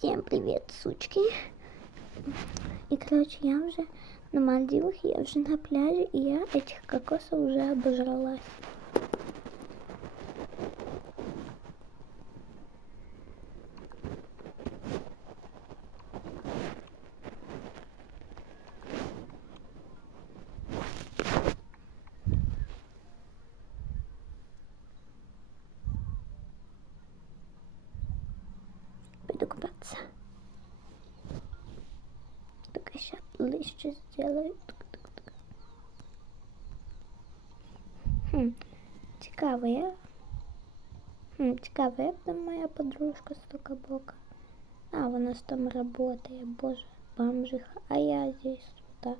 Всем привет, сучки. И, короче, я уже на Мальдивах, я уже на пляже, и я этих кокосов уже обожралась. Только сейчас лище сделаю. Тук-тук-тук. Хм, цікаво, я. Хм, цікаво, як там моя подружка з Токабока. А, вона ж там работает, боже, бомжиха. А я здесь сюда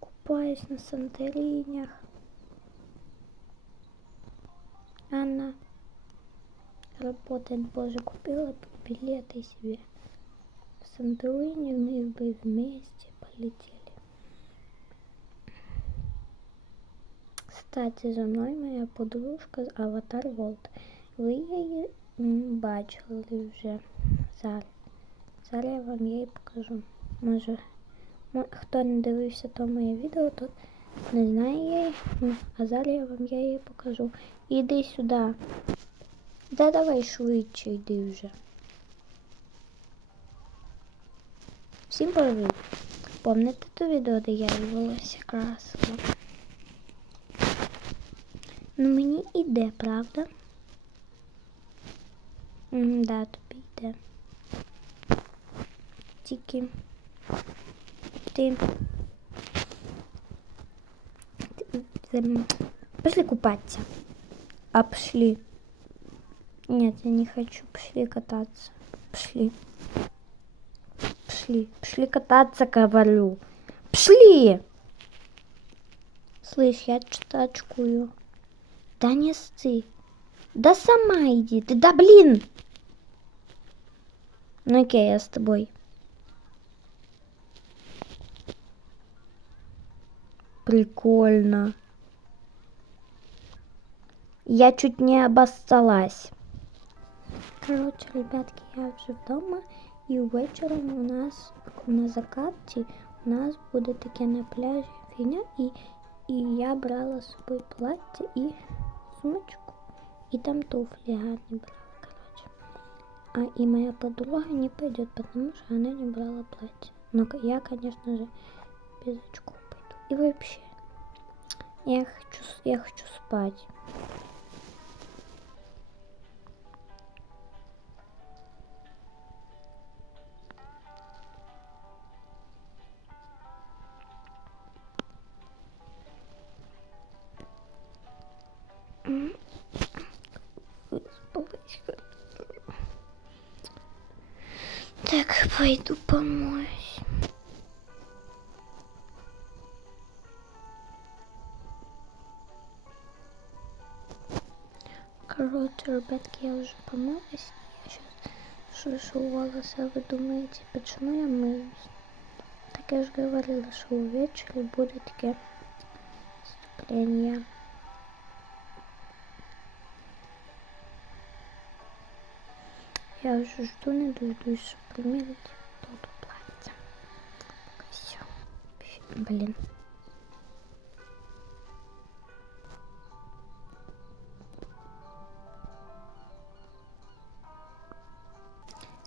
купаюсь на Санторинях. Она работает, боже, купила билеты себе. В Санторини мы бы вместе полетели. Кстати, за мною моя подружка з Аватар Волт. Ви її м, бачили вже зараз. Зараз я вам її покажу. Може, мо- хто не дивився то моє відео, тот не знає її. М, А зараз я вам я її покажу. Іди сюди. Да давай швидше йди вже. Всім привіт! Помните то відео, де я її волосся красила? Ну мені іде, правда? М, да, тобі йде. Тільки ти. ти- ти- Пошли купаться. А пошли. Нет, я не хочу. Пошли кататься. Пошли. Пошли. Пошли кататься, говорю. Пошли! Слышь, я что-то очкую. Да не сцы. Да сама иди ты. Да блин! Ну окей, я с тобой. Прикольно. Я чуть не обоссалась. Короче, ребятки, я вже вдома і ввечером у нас на закаті у нас буде таке на пляжі фігня, і, і я брала з собою плаття і сумочку, і там туфли гарні брала, короче. А и моя подруга не пойдет, потому что она не брала платье. Но я, конечно же, без очков пойду. И вообще, я хочу, я хочу спать. Так, пойду помоюсь. Короче, ребятки, я уже помылась. Я сейчас шишу волосы, а вы думаете, почему я мыюсь? Так я же говорила, что вечером будет таке вступление. Я уже жду, не дождусь, чтобы примерить тот платье. Все. Блин.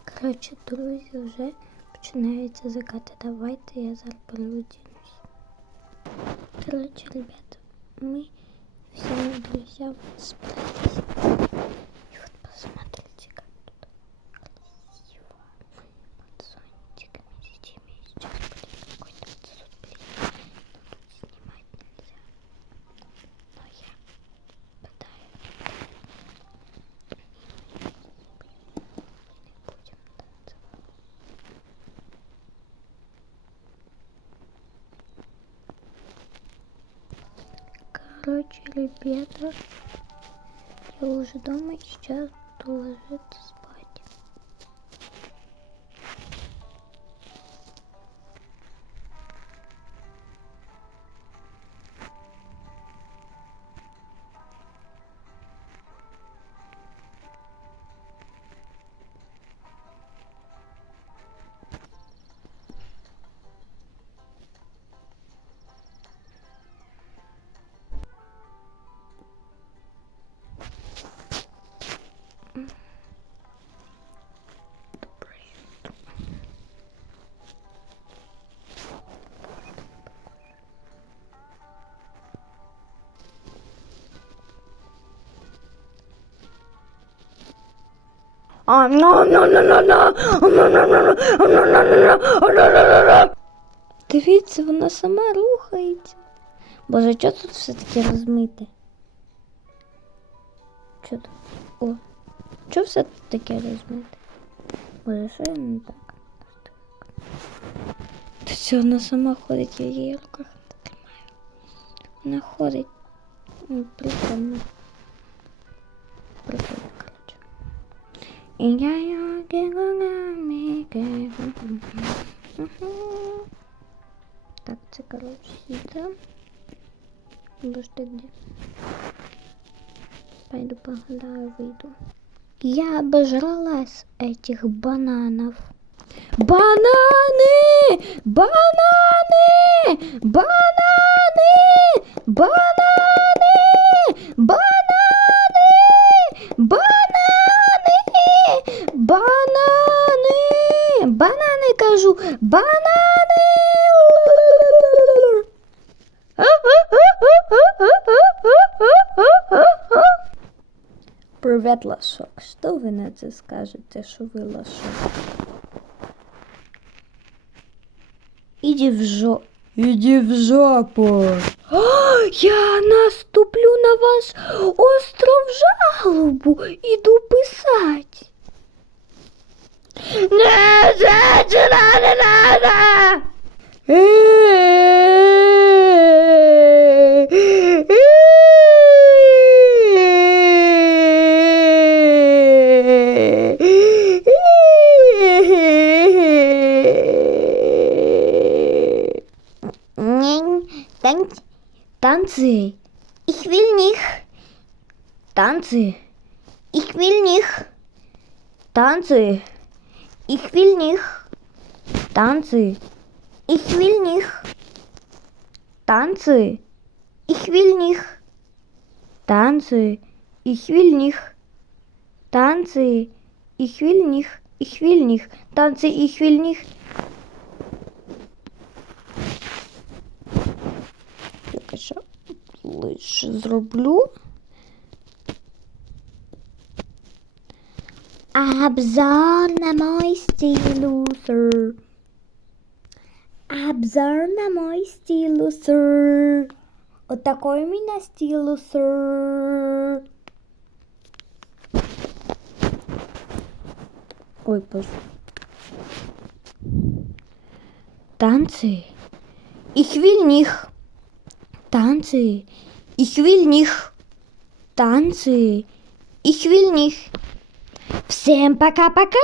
Коротше, друзі, вже починається закати. Давайте я зараз переодінусь. Короче, ребята, мы всеми друзьями собрались. Короче, ребята, я уже дома сейчас буду ложиться Дивіться, вона сама рухається. Боже, що тут все таке розмите? Що тут? О, що все тут таке розмите? Боже, що я не так? Та все, вона сама ходить, я її руках не тримаю. Вона ходить. Прикольно. Прикольно, Так, це, коротше, сюда. Боже, ты где? Пойду погуляю, выйду. Я обожралась этих бананов. Бананы! Бананы! Бананы! Бананы! Бананы! Бананы! Бананы, кажу! Бананы! Привет, лошок. Что вы на это скажете, что вы лошок? Иди в жо... Иди в жопу. А, я наступлю на ваш остров жалобу. Иду писать. Не, женщина, не надо! Танц, танцы. Ich will nicht. Танцы. Ich will nicht. Танцы. Will nicht. Танцы. Will nicht. Танцы. Will nicht. Танцы. Will nicht. Танцы. Nicht. Ich will nicht. Танцы. Я ще лише зроблю. Обзор на мой стилусер. Обзор на мой стилусер. Вот такой у меня стилусер. Ой, боже. Танцы. Will nicht. Танцы. Will nicht. Танцы. Will nicht. Всем пока-пока!